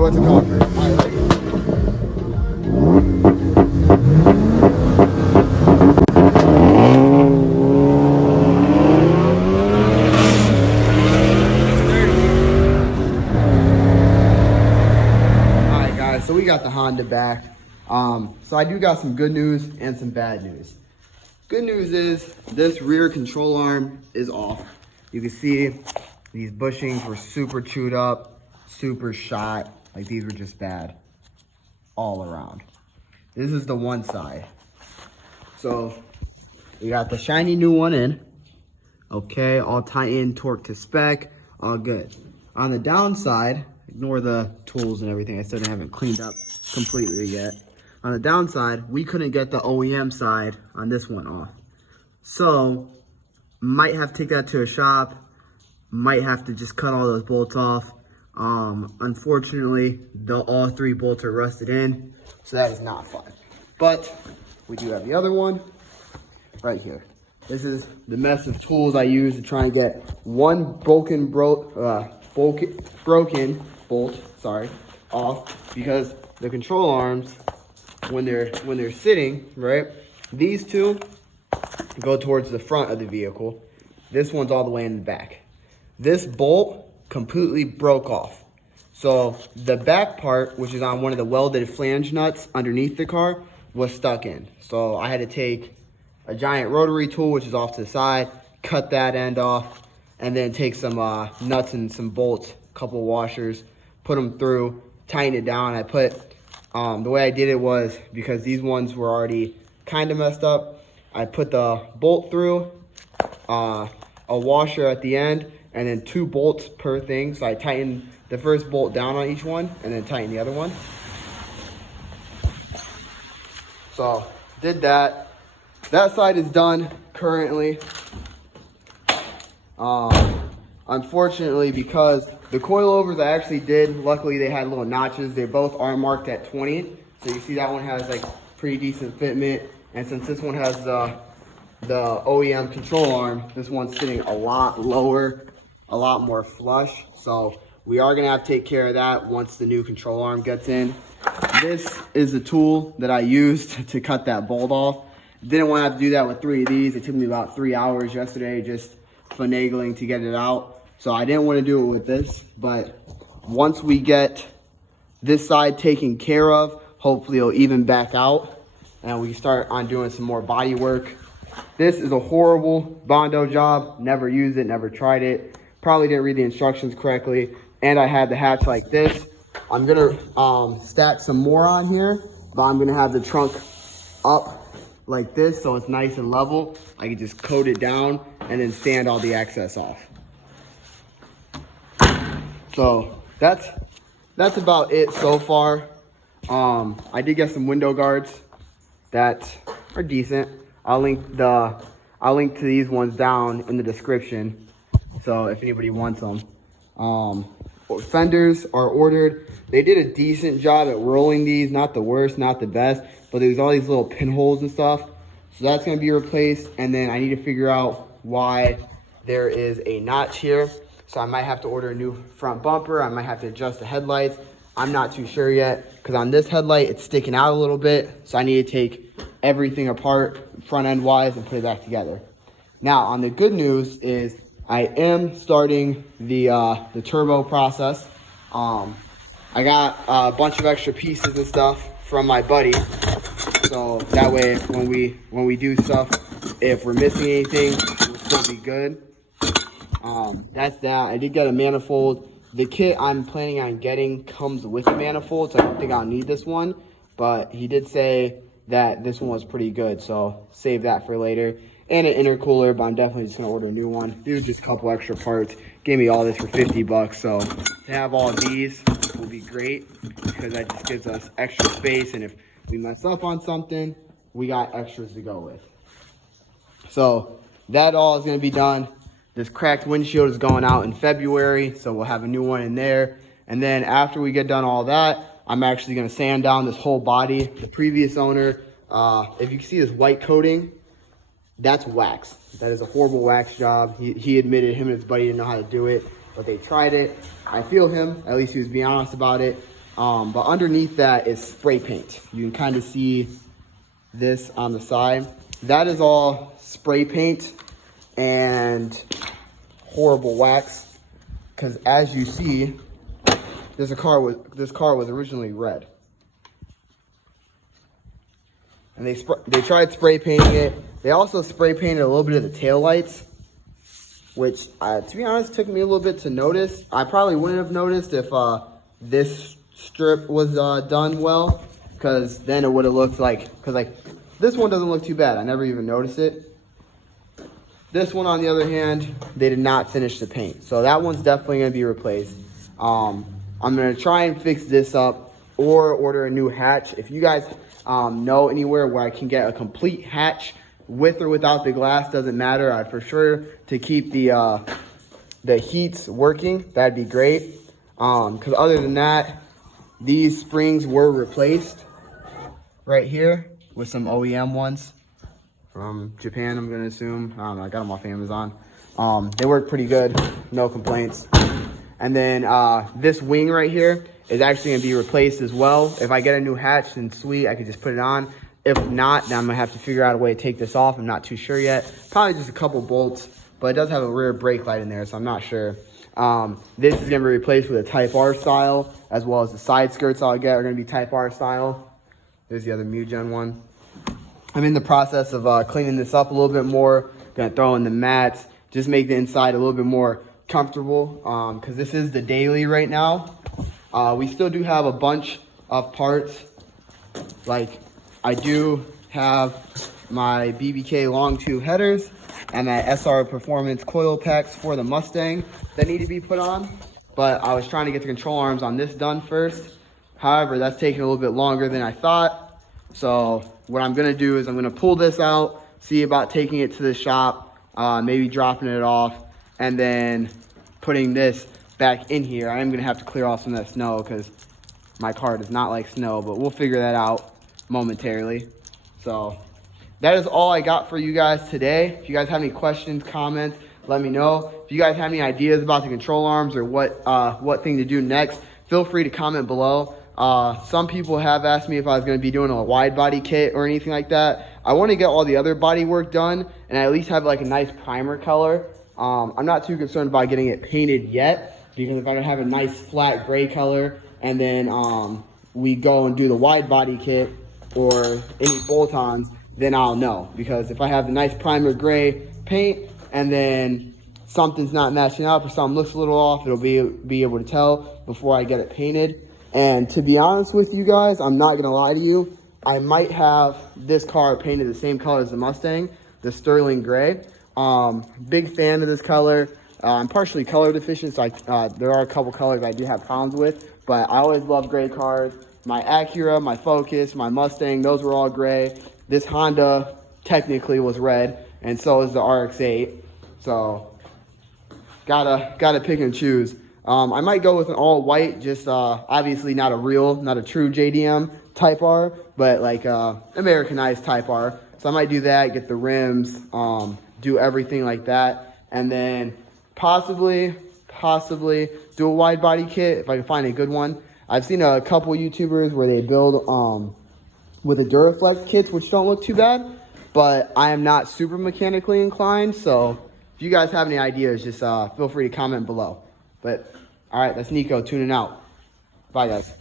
What's it called? Alright guys, so we got the Honda back. So I do got some good news and some bad news. Good news is this rear control arm is off. You can see these bushings were super chewed up, super shot. Like these were just bad all around. This is the one side. So we got the shiny new one in. Okay, all tightened, torque to spec, all good. On the downside, ignore the tools and everything. I still haven't cleaned up completely yet. On the downside, we couldn't get the OEM side on this one off. So, might have to take that to a shop. Might have to just cut all those bolts off. Unfortunately, all 3 bolts are rusted in. So that is not fun. But, we do have the other one right here. This is the mess of tools I use to try and get one broken bolt, off, because the control arms, when they're sitting, right, these two go towards the front of the vehicle. This one's all the way in the back. This bolt completely broke off. So the back part, which is on one of the welded flange nuts underneath the car, was stuck in. So I had to take a giant rotary tool, which is off to the side, cut that end off, and then take some nuts and some bolts, a couple washers, put them through, tighten it down. I put, the way I did it was, because these ones were already kind of messed up, I put the bolt through, a washer at the end, and then 2 bolts per thing. So I tightened the first bolt down on each one, and then tighten the other one. So, did that. That side is done currently. Unfortunately, because the coilovers I actually did, luckily they had little notches. They both are marked at 20. So you see that one has like pretty decent fitment. And since this one has the OEM control arm, this one's sitting a lot lower, a lot more flush. So we are gonna have to take care of that once the new control arm gets in. This is the tool that I used to cut that bolt off. Didn't want to have to do that with 3 of these. It took me about 3 hours yesterday just finagling to get it out. So I didn't want to do it with this, but once we get this side taken care of, hopefully it'll even back out and we can start on doing some more body work. This is a horrible Bondo job. Never used it, never tried it. Probably didn't read the instructions correctly. And I had the hatch like this. I'm gonna stack some more on here, but I'm gonna have the trunk up like this so it's nice and level. I can just coat it down and then sand all the excess off. So that's about it so far. I did get some window guards that are decent. I'll link to these ones down in the description, so if anybody wants them. Fenders are ordered. They did a decent job at rolling these, not the worst, not the best, but there's all these little pinholes and stuff. So that's gonna be replaced. And then I need to figure out why there is a notch here. So I might have to order a new front bumper. I might have to adjust the headlights. I'm not too sure yet, because on this headlight, it's sticking out a little bit. So I need to take everything apart, front end wise, and put it back together. Now, on the good news is I am starting the turbo process. I got a bunch of extra pieces and stuff from my buddy. So that way, when we do stuff, if we're missing anything, it'll still be good. That's that. I did get a manifold. The kit I'm planning on getting comes with a manifold, so I don't think I'll need this one. But he did say that this one was pretty good, so save that for later. And an intercooler, but I'm definitely just gonna order a new one. These are just a couple extra parts. Gave me all this for 50 bucks, so to have all of these will be great because that just gives us extra space, and if we mess up on something, we got extras to go with. So that all is gonna be done. This cracked windshield is going out in February, so we'll have a new one in there. And then after we get done all that, I'm actually gonna sand down this whole body. The previous owner, if you can see this white coating, that's wax. That is a horrible wax job. He admitted him and his buddy didn't know how to do it. but they tried it. I feel him, at least he was being honest about it. But underneath that is spray paint. You can kind of see this on the side. That is all spray paint and horrible wax. Because as you see, this car was originally red. And they tried spray painting it. They also spray painted a little bit of the taillights, which, to be honest, took me a little bit to notice. I probably wouldn't have noticed if this strip was done well, because then it would have looked like, because like this one doesn't look too bad. I never even noticed it. This one, on the other hand, they did not finish the paint, so that one's definitely going to be replaced. I'm going to try and fix this up or order a new hatch. If you guys know anywhere where I can get a complete hatch with or without the glass, doesn't matter. I'd prefer to keep the heats working. That'd be great. Because other than that, these springs were replaced right here with some OEM ones from Japan, I'm going to assume. I don't know, I got them off Amazon. They work pretty good, no complaints. And then this wing right here is actually going to be replaced as well. If I get a new hatch, then sweet, I could just put it on. If not, then I'm going to have to figure out a way to take this off. I'm not too sure yet. Probably just a couple bolts, but it does have a rear brake light in there, so I'm not sure. This is going to be replaced with a Type R style, as well as the side skirts I'll get are going to be Type R style. There's the other Mugen one. I'm in the process of cleaning this up a little bit more. Going to throw in the mats, just make the inside a little bit more comfortable, because this is the daily right now. We still do have a bunch of parts. Like, I do have my BBK long tube headers and my SR Performance coil packs for the Mustang that need to be put on. But I was trying to get the control arms on this done first. However, that's taking a little bit longer than I thought. So what I'm going to do is I'm going to pull this out, see about taking it to the shop, maybe dropping it off, and then putting this back in here. I am going to have to clear off some of that snow because my car does not like snow, but we'll figure that out momentarily. So that is all I got for you guys today. If you guys have any questions, comments, let me know. If you guys have any ideas about the control arms or what thing to do next, feel free to comment below. Some people have asked me if I was going to be doing a wide body kit or anything like that. I want to get all the other body work done and at least have like a nice primer color. I'm not too concerned about getting it painted yet, because if I don't have a nice flat gray color and then we go and do the wide body kit or any bolt-ons, then I'll know. Because if I have the nice primer gray paint and then something's not matching up or something looks a little off, it'll be able to tell before I get it painted. And to be honest with you guys, I'm not gonna lie to you, I might have this car painted the same color as the Mustang, the sterling gray. Big fan of this color. I'm partially color deficient, so there are a couple colors I do have problems with, but I always love gray cars. My Acura, my Focus, my Mustang, those were all gray. This Honda technically was red, and so is the RX-8. So gotta pick and choose. I might go with an all white, just obviously not a true JDM Type R, but like Americanized Type R. So I might do that, get the rims, do everything like that, and then possibly do a wide body kit if I can find a good one. I've seen a couple YouTubers where they build with the Duraflex kits, which don't look too bad, but I am not super mechanically inclined. So if you guys have any ideas, just feel free to comment below. But all right, that's Nico tuning out. Bye guys.